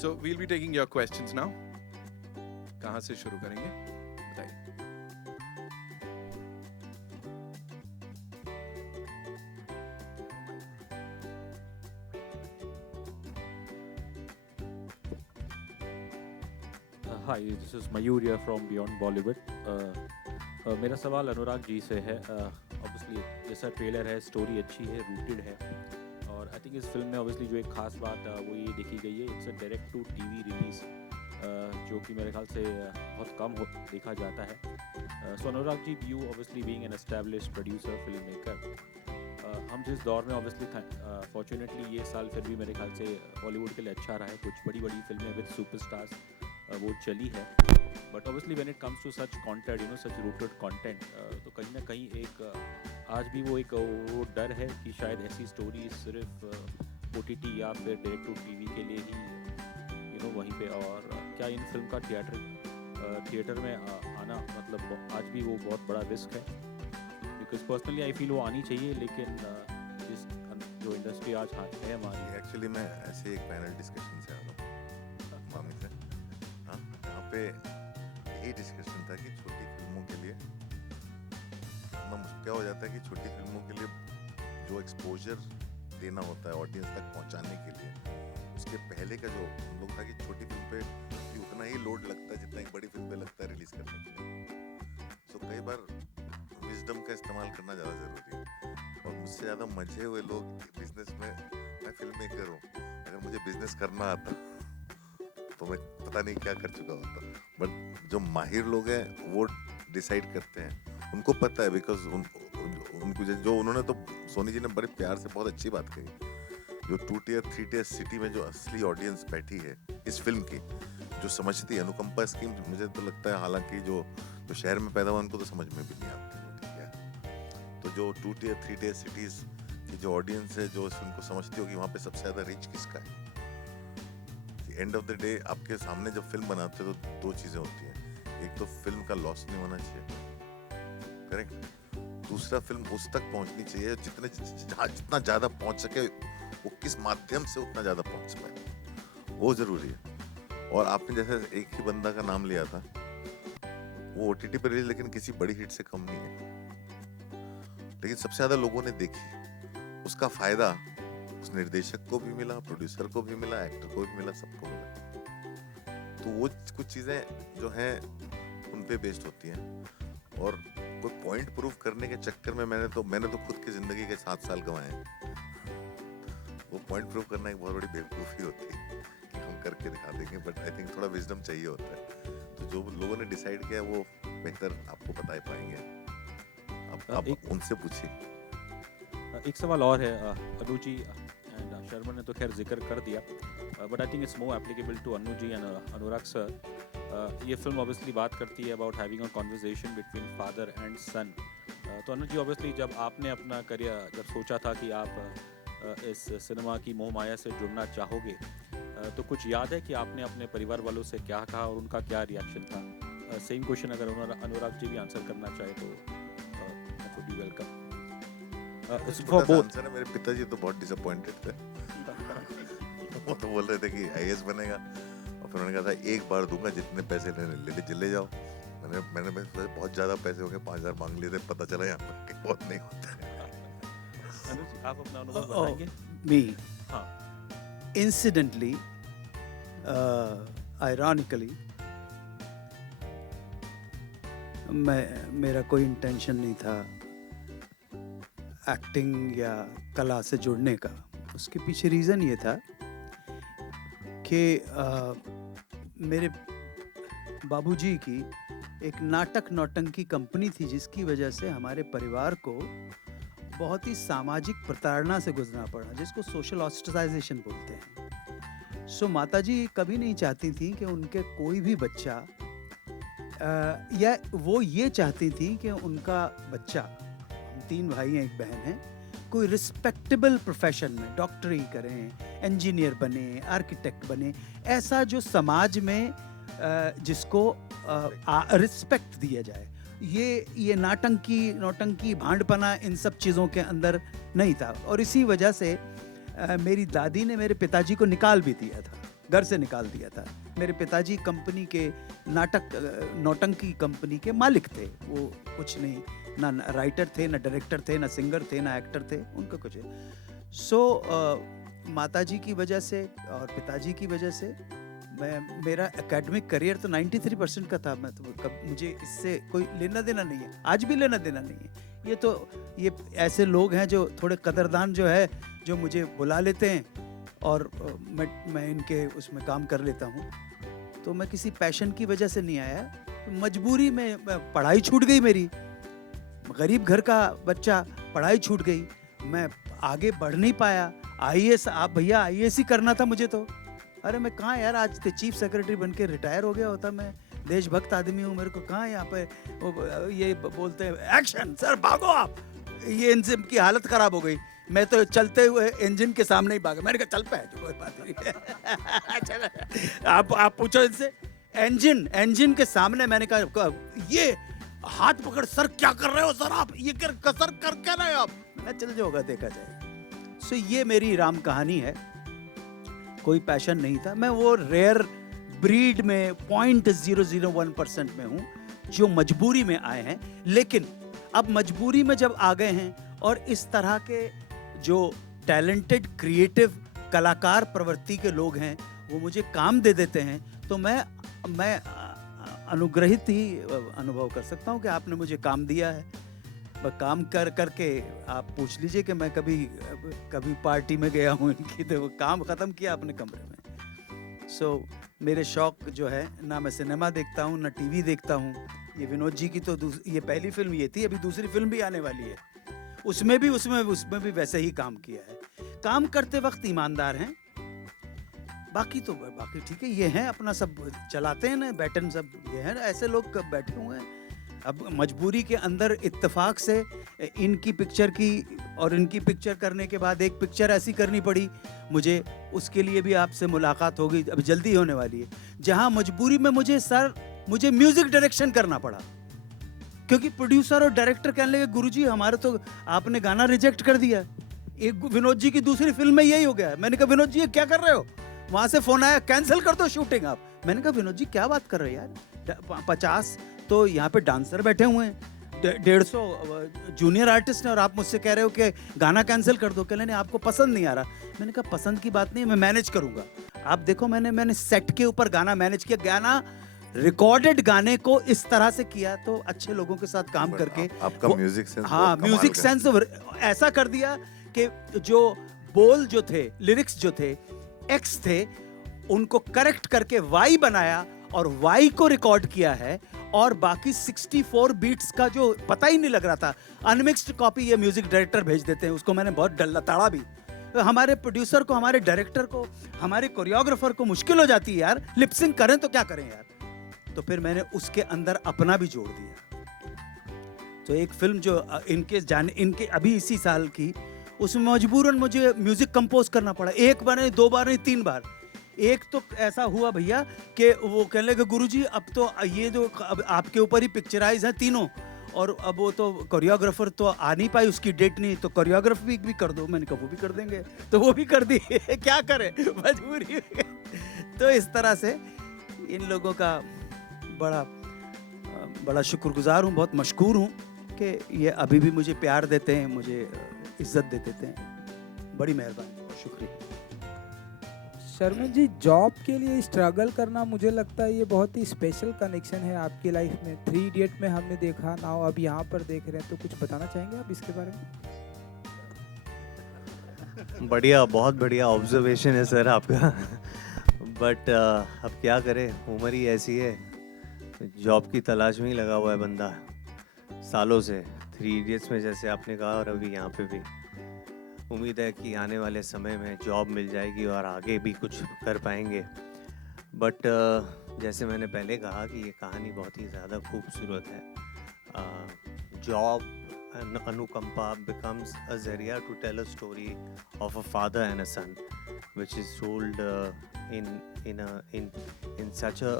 So we'll be taking your questions now. कहाँ से शुरू करेंगे बताइए. Hi, this is Mayur here from Beyond Bollywood. मेरा सवाल अनुराग जी से है. Obviously जैसा ट्रेलर है, स्टोरी अच्छी है, रूटेड है, और आई थिंक इस फिल्म में ऑब्वियसली जो एक खास बात वो ये देखी गई है, it's a direct to TV release, जो कि मेरे ख्याल से बहुत कम देखा जाता है. So Anurag ji, you obviously being an established producer, film maker, हम जिस दौर में ऑब्वियसली फॉर्चुनेटली ये साल फिर भी मेरे ख्याल से बॉलीवुड के लिए अच्छा रहा है. कुछ बड़ी बड़ी फिल्में विद सुपरस्टार्स वो चली है, but obviously when it comes to such content, such rooted content, तो कहीं ना कहीं एक आज भी वो एक वो डर है कि शायद ऐसी स्टोरी सिर्फ OTT या फिर डायरेक्ट टू टीवी के लिए ही वहीं पे, और क्या इन फिल्म का थिएटर में आना मतलब आज भी वो बहुत बड़ा रिस्क है? बिकॉज पर्सनली आई फील वो आनी चाहिए, लेकिन जिस जो इंडस्ट्री आज है हमारी. एक्चुअली मैं ऐसे एक पैनल डिस्कशन से आया हूँ मामी से. हाँ, यहाँ पे यही डिस्कशन था कि छोटी फिल्मों के लिए क्या हो जाता है कि छोटी फिल्मों के लिए जो एक्सपोजर देना होता है ऑडियंस तक पहुँचाने के लिए, उसके पहले का जो हम लोग था कि छोटी फिल्म पे भी उतना ही लोड लगता है जितना एक बड़ी फिल्म पे लगता है रिलीज करने के लिए. सो कई बार विजडम का इस्तेमाल करना ज़्यादा ज़रूरी है, और मुझसे ज़्यादा मजे हुए लोग बिजनेस में, मैं फिल्म मेकर हूँ, अगर मुझे बिजनेस करना आता तो मैं पता नहीं क्या कर चुका होता. बट जो माहिर लोग हैं वो डिसाइड करते हैं, उनको पता है, बिकॉज उनको जो उन्होंने तो सोनी जी ने बड़े प्यार से बहुत अच्छी बात कही, जो 2 tier 3 tier सिटी में जो असली ऑडियंस बैठी है इस फिल्म की, जो समझती है अनुकंपा स्कीम, मुझे तो लगता है हालांकि जो शहर में पैदा हुआ उनको तो समझ में भी नहीं आती, ठीक है. तो जो 2 tier 3 tier सिटीज की जो ऑडियंस है जो इस फिल्म को समझती होगी, वहाँ पे सबसे ज़्यादा रिच किसका है. एंड ऑफ द डे आपके सामने जब फिल्म बनाते हो तो 2 चीज़ें होती हैं. एक तो फिल्म का लॉस नहीं होना चाहिए, करेक्ट. दूसरा फिल्म उस तक पहुंचनी चाहिए जितना ज़्यादा पहुंच सके, वो किस माध्यम से उतना ज़्यादा पहुंच पाए, वो ज़रूरी है. और आपने जैसे एक ही बंदा का नाम लिया था, वो OTT पर रिलीज लेकिन किसी बड़ी हिट से कम नहीं है, लेकिन सबसे ज़्यादा लोगों ने देखी. उसका फ़ायदा उस निर्देशक को भी मिला, प्रोड्यूसर को भी मिला, एक्टर को भी मिला, सबको मिला. तो वो कुछ चीज़ें जो हैं उन पे बेस्ड होती हैं, और कोई पॉइंट प्रूव करने के चक्कर में मैंने तो खुद की ज़िंदगी के 7 साल गंवाए हैं. वो पॉइंट प्रूव करना एक बहुत बड़ी बेवकूफ़ी होती है कि हम करके दिखा देंगे, बट आई थिंक थोड़ा विजडम चाहिए होता है. तो जो लोगों ने डिसाइड किया वो बेहतर आपको बता पाएंगे, आप उनसे पूछिए. एक सवाल और है, अनु जी एंड शर्मा ने तो खैर जिक्र कर दिया, but I think it's more applicable to Anu ji and Anurag sir. ये फिल्म ऑब्वियसली बात करती है about having a conversation between father and son. तो अनु जी, ऑब्वियसली जब आपने अपना करियर जब सोचा था कि आप इस सिनेमा की मोह माया से जुड़ना चाहोगे, तो कुछ याद है कि आपने अपने परिवार वालों से क्या कहा और उनका क्या रिएक्शन था? सेम क्वेश्चन अगर अनुराग जी भी आंसर करना चाहे तो that would be welcome. For both. मेरे पिताजी तो बहुत डिसअपॉइंटेड थे. वो तो बोल रहे थे कि IAS बनेगा, और फिर उन्होंने कहा था एक बार दूंगा, जितने पैसे ले जाओ. मैंने बहुत ज़्यादा पैसे हो गए, 5,000 मांग लिए थे, पता चला यहाँ पर बहुत नहीं होता है. आप अपना अनुभव बताएंगे? Me. हाँ. Incidentally, ironically, मेरा कोई इंटेंशन नहीं था एक्टिंग या कला से जुड़ने का. उसके पीछे रीज़न ये था कि मेरे बाबूजी की एक नाटक नौटंकी कंपनी थी, जिसकी वजह से हमारे परिवार को बहुत ही सामाजिक प्रताड़ना से गुजरना पड़ा, जिसको सोशल ऑस्ट्रासाइजेशन बोलते हैं. सो माताजी कभी नहीं चाहती थी कि उनके कोई भी बच्चा या वो ये चाहती थी कि उनका बच्चा, हम 3 भाई हैं, 1 बहन है, कोई रिस्पेक्टेबल प्रोफेशन में डॉक्टरी करें, इंजीनियर बने, आर्किटेक्ट बने, ऐसा जो समाज में जिसको रिस्पेक्ट दिया जाए. ये नौटंकी भांडपना इन सब चीज़ों के अंदर नहीं था. और इसी वजह से मेरी दादी ने मेरे पिताजी को निकाल भी दिया था. घर से निकाल दिया था। मेरे पिताजी कंपनी के नौटंकी कंपनी के मालिक थे। वो कुछ नहीं, ना राइटर थे, ना डायरेक्टर थे, ना सिंगर थे, ना एक्टर थे, उनका कुछ माताजी की वजह से और पिताजी की वजह से मेरा एकेडमिक करियर तो 93% का था। मैं तो मुझे इससे कोई लेना देना नहीं है, आज भी लेना देना नहीं है। ये ऐसे लोग हैं जो थोड़े कदरदान जो है, जो मुझे बुला लेते हैं और मैं इनके उसमें काम कर लेता हूँ। तो मैं किसी पैशन की वजह से नहीं आया, मजबूरी में पढ़ाई छूट गई मेरी। गरीब घर का बच्चा, पढ़ाई छूट गई, मैं आगे बढ़ नहीं पाया। आईएएस, आप भैया आईएएस ही करना था मुझे तो। अरे मैं कहाँ यार, आज तो चीफ सेक्रेटरी बन के रिटायर हो गया होता। मैं देशभक्त आदमी हूँ, मेरे को कहाँ यहाँ पे ये बोलते हैं एक्शन सर भागो आप, ये इंजन की हालत खराब हो गई। मैं तो चलते हुए इंजन के सामने ही भागा। मैंने कहा चल पाए कोई बात नहीं। चल आप पूछो इनसे, इंजन के सामने मैंने कहा ये हाथ पकड़, सर क्या कर रहे हो सर आप, ये सर कर क्या रहे हो आप। मैं चल जो होगा देखा जाए। सो ये मेरी राम कहानी है। कोई पैशन नहीं था, मैं वो रेयर ब्रीड में 0.001% में हूँ जो मजबूरी में आए हैं। लेकिन अब मजबूरी में जब आ गए हैं और इस तरह के जो टैलेंटेड क्रिएटिव कलाकार प्रवृत्ति के लोग हैं वो मुझे काम दे देते हैं, तो मैं अनुग्रहित ही अनुभव कर सकता हूँ कि आपने मुझे काम दिया है। मैं काम करके आप पूछ लीजिए कि मैं कभी पार्टी में गया हूँ इनकी, तो वो काम ख़त्म किया अपने कमरे में। मेरे शौक जो है, ना मैं सिनेमा देखता हूँ ना टीवी देखता हूँ। ये विनोद जी की तो ये पहली फिल्म ये थी, अभी दूसरी फिल्म भी आने वाली है। उसमें भी वैसे ही काम किया है। काम करते वक्त ईमानदार हैं, बाकी ठीक है। ये हैं अपना सब चलाते हैं ना, बैटन सब ये हैं, ऐसे लोग बैठे हुए हैं। अब मजबूरी के अंदर इत्तेफाक से इनकी पिक्चर की और इनकी पिक्चर करने के बाद एक पिक्चर ऐसी करनी पड़ी मुझे, उसके लिए भी आपसे मुलाकात होगी, अब जल्दी होने वाली है। जहां मजबूरी में मुझे म्यूजिक डायरेक्शन करना पड़ा, क्योंकि प्रोड्यूसर और डायरेक्टर कहने लगे गुरुजी हमारे तो आपने गाना रिजेक्ट कर दिया। एक विनोद जी की दूसरी फिल्म में यही हो गया। मैंने कहा विनोद जी ये क्या कर रहे हो? वहां से फोन आया कैंसिल कर दो शूटिंग आप। मैंने कहा विनोद जी क्या बात कर रहे हो यार, 50 तो यहाँ पे डांसर बैठे हुए हैं, 150 जूनियर आर्टिस्ट हैं और आप मुझसे कह रहे हो कि गाना कैंसिल कर दो। कहने आपको पसंद नहीं आ रहा। मैंने कहा पसंद की बात नहीं, मैं मैनेज करूंगा। आप देखो मैंने सेट के ऊपर गाना मैनेज किया, गाना रिकॉर्डेड गाने को इस तरह से किया, तो अच्छे लोगों के साथ काम करके आपका म्यूजिक सेंस, हाँ म्यूजिक सेंस ऐसा कर दिया कि जो बोल जो थे, लिरिक्स जो थे, एक्स थे, उनको करेक्ट करके वाई बनाया और वाई को रिकॉर्ड किया है। और बाकी 64 बीट्स का जो पता ही नहीं लग रहा था, अनमिक्स्ड कॉपी ये म्यूजिक डायरेक्टर भेज देते हैं, उसको मैंने बहुत लताड़ा भी। तो हमारे प्रोड्यूसर को, हमारे डायरेक्टर को, हमारे कोरियोग्राफर को मुश्किल हो जाती है यार, लिपसिंग करें तो क्या करें यार। तो फिर मैंने उसके अंदर अपना भी जोड़ दिया। तो एक फिल्म जो इनके अभी इसी साल की, उसमें मजबूरन मुझे म्यूजिक कंपोज करना पड़ा। एक बार नहीं, 2 बार नहीं, 3 बार। एक तो ऐसा हुआ भैया कि वो कहने लगे गुरुजी अब तो ये जो अब आपके ऊपर ही पिक्चराइज है तीनों, और अब वो तो कोरियोग्राफर तो आ नहीं पाई, उसकी डेट नहीं, तो कोरियोग्राफी भी कर दो। मैंने कहा वो भी कर देंगे, तो वो भी कर दी। क्या करें, मजबूरी। तो इस तरह से इन लोगों का बड़ा शुक्रगुजार हूँ, बहुत मशकूर हूँ कि ये अभी भी मुझे प्यार देते हैं, मुझे इज्जत दे देते हैं। बड़ी मेहरबानी, शुक्रिया। शर्मिन जी, जॉब के लिए स्ट्रगल करना, मुझे लगता है ये बहुत ही स्पेशल कनेक्शन है आपकी लाइफ में। 3 इडियट में हमने देखा ना, अब यहाँ पर देख रहे हैं, तो कुछ बताना चाहेंगे आप इसके बारे में? बढ़िया, बहुत बढ़िया ऑब्जर्वेशन है सर आपका। बट अब क्या करें, उम्र ही ऐसी है, जॉब की तलाश में ही लगा हुआ है बंदा सालों से। 3 इडियट्स में जैसे आपने कहा, और अभी यहाँ पे भी उम्मीद है कि आने वाले समय में जॉब मिल जाएगी और आगे भी कुछ कर पाएंगे। बट जैसे मैंने पहले कहा कि ये कहानी बहुत ही ज़्यादा खूबसूरत है। जॉब अनुकंपा becomes a जरिया to tell a story of a father and a son, which is told in such a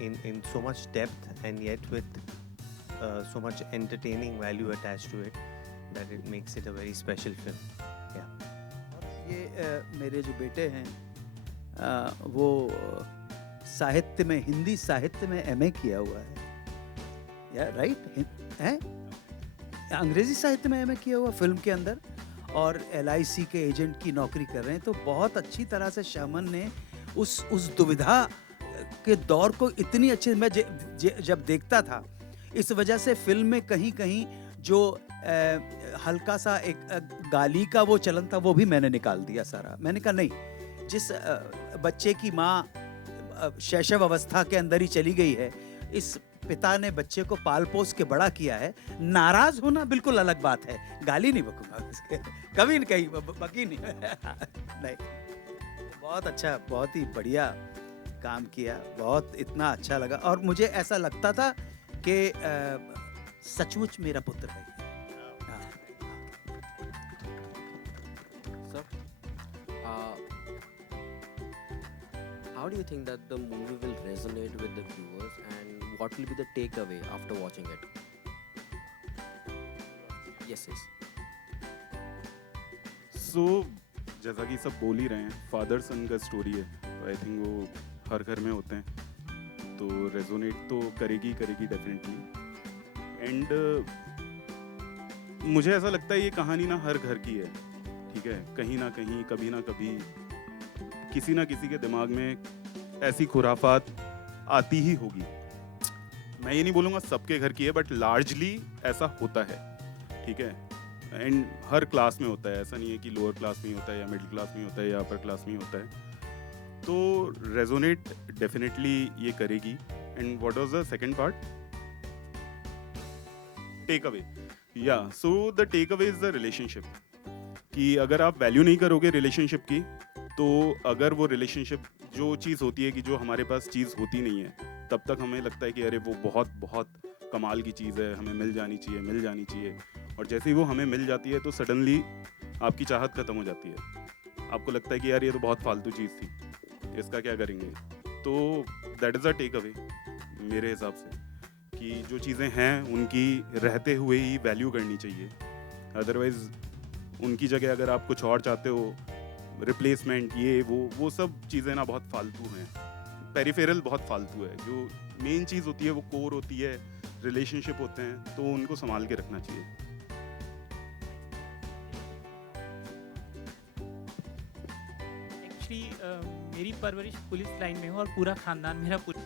in so much depth and yet with so much entertaining value attached to it, that it makes it a very special film. Yeah. ये मेरे जो बेटे हैं वो साहित्य में, हिंदी साहित्य में एमए किया हुआ है, या राइट है, अंग्रेजी साहित्य में एमए किया हुआ फिल्म के अंदर, और LIC के एजेंट की नौकरी कर रहे हैं। तो बहुत अच्छी तरह से शर्मन ने उस दुविधा के दौर को इतनी अच्छी, मैं जब देखता था, इस वजह से फिल्म में कहीं कहीं जो हल्का सा एक गाली का वो चलन था वो भी मैंने निकाल दिया सारा। मैंने कहा नहीं, जिस बच्चे की माँ शैशव अवस्था के अंदर ही चली गई है, इस पिता ने बच्चे को पाल पोस के बड़ा किया है, नाराज होना बिल्कुल अलग बात है, गाली नहीं बकूंगा उसके, कभी नहीं कही बकी नहीं नहीं। बहुत अच्छा, बहुत ही बढ़िया काम किया, बहुत इतना अच्छा लगा, और मुझे ऐसा लगता था कि सचमुच मेरा पुत्र है। Sir, how do you think that the movie will resonate with the viewers, and what will be the takeaway after watching it? Yes. सो जैसा कि सब बोल ही रहे हैं, फादर सन का स्टोरी है, तो आई थिंक वो हर घर में होते हैं, तो रेजोनेट तो करेगी डेफिनेटली। एंड मुझे ऐसा लगता है ये कहानी ना हर घर की है, ठीक है, कहीं ना कहीं कभी ना कभी किसी ना किसी के दिमाग में ऐसी खुराफात आती ही होगी। मैं ये नहीं बोलूँगा सबके घर की है, बट लार्जली ऐसा होता है, ठीक है, एंड हर क्लास में होता है, ऐसा नहीं है कि लोअर क्लास में ही होता है या मिडिल क्लास में ही होता है या अपर क्लास में ही होता है। तो रेजोनेट डेफिनेटली ये करेगी। And what was the second part? Take away. Yeah so the take away is the relationship, कि अगर आप वैल्यू नहीं करोगे रिलेशनशिप की, तो अगर वो रिलेशनशिप जो चीज़ होती है कि जो हमारे पास चीज़ होती नहीं है, तब तक हमें लगता है कि अरे वो बहुत बहुत कमाल की चीज़ है, हमें मिल जानी चाहिए, और जैसे ही वो हमें मिल जाती है तो सडनली आपकी चाहत ख़त्म हो जाती है। आपको लगता है कि यार ये तो बहुत फालतू चीज़ थी, इसका क्या करेंगे। तो that is a take away मेरे हिसाब से, कि जो चीज़ें हैं उनकी रहते हुए ही वैल्यू करनी चाहिए। अदरवाइज़ उनकी जगह अगर आप कुछ और चाहते हो, रिप्लेसमेंट, ये वो सब चीज़ें ना बहुत फालतू हैं, पेरिफेरल बहुत फालतू है। जो मेन चीज़ होती है वो कोर होती है, रिलेशनशिप होते हैं, तो उनको संभाल के रखना चाहिए। एक्चुअली मेरी परवरिश पुलिस लाइन में हो और पूरा खानदान मेरा पुलिस